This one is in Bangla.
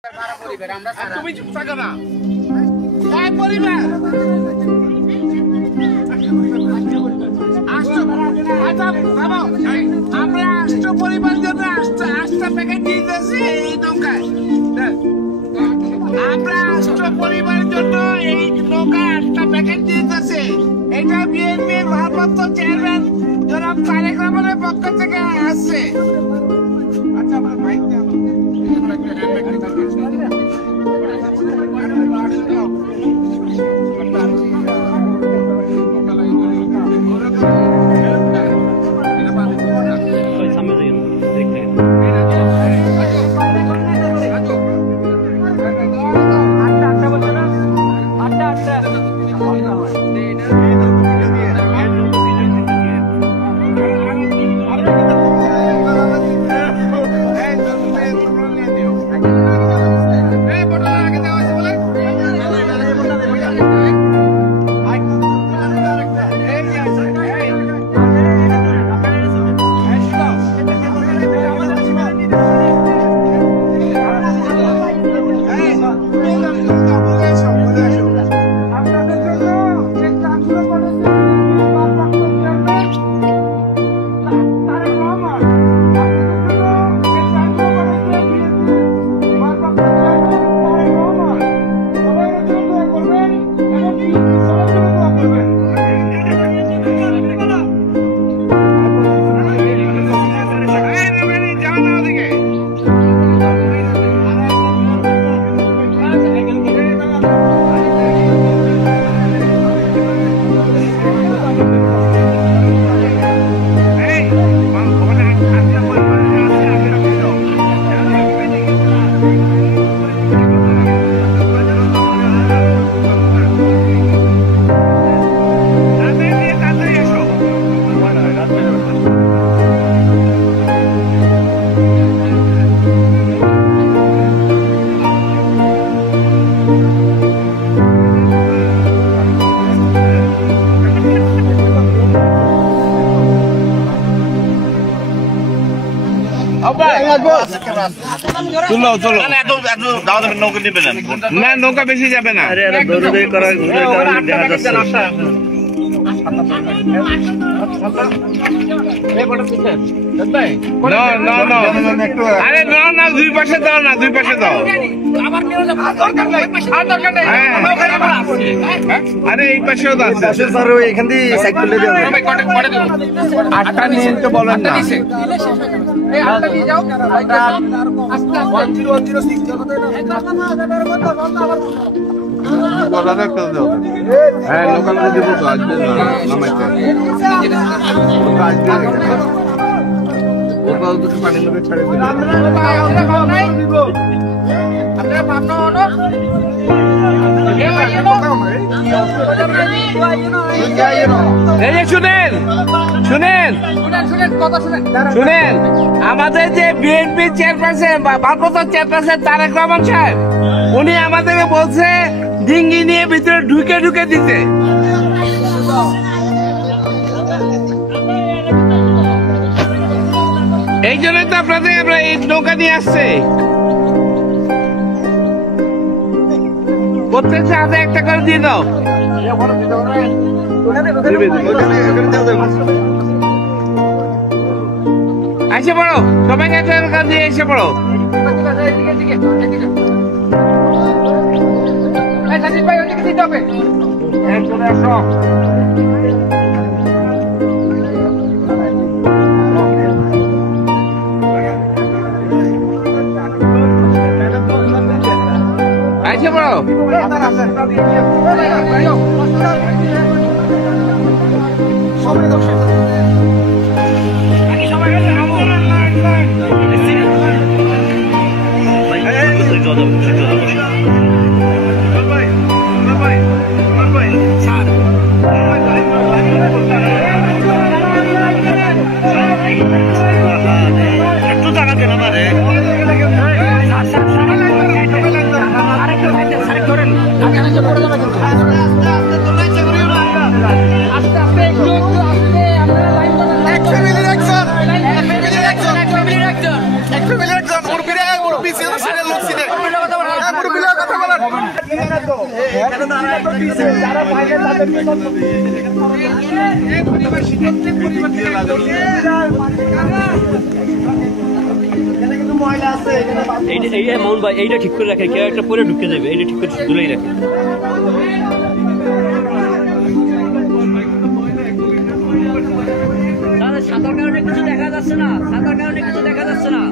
তুমি চুপ থাকো না। পরিবার আমরা আষ্ট পরিবার জন্য আটটা প্যাকেট দিতেছি এই নৌকায়। আমরা আষ্ট পরিবারের জন্য এই নৌকায় 8টা প্যাকেট দিতেছি। এটা বিএনপির ভারপ্রাপ্ত চেয়ারম্যান জনাব তারেক রহমানের পক্ষ থেকে আসছে। আচ্ছা আমার বাইক নৌকা বেশি যাবে না। আরে না দুই পাশে দাও না, দুই পাশে দাও। আরে এই পাশেও দাও। এখান দিয়ে সাইড করলে আটটা নিয়ে তো বলেন না। হ্যাঁ লোকাল দিব তো আসবে না নামাইতে ওটাও দুটো পানির মধ্যে ছেড়ে দিল। শুনেন শুনেন শুনেন, আমাদের যে বিএনপি চেয়ারপারসন বা ভারপ্রাপ্ত চেয়ারপারসন তারেক রহমান সাহেব, উনি আমাদেরকে বলছে ডিঙ্গি নিয়ে ভিতরে ঢুকে ঢুকে দিতে। এই জন্যই তো আপনাদের আমরা এই নৌকা নিয়ে আসছে। প্রত্যেক হাতে একটা করে দিয়ে দাও। এসে পড়ো, সবাইকে একটা দিয়ে এসে পড়ো। এসে পড়ো। একটু টাকা দেন আমারে। এক ফ্যামিলির একজন মুরব্বীরা মুরব্বী ছিল, সেটা লোক ছিল। যারা পাইলে তাদেরকে মাউন্ট ভাই এইটা ঠিক করে রাখে, কেউ একটা পরে ঢুকে যাবে, এইটা ঠিক করে দূরেই রাখে। সাঁতার কারণে কিছু দেখা যাচ্ছে না, সাঁতার কারণে কিছু দেখা যাচ্ছে না।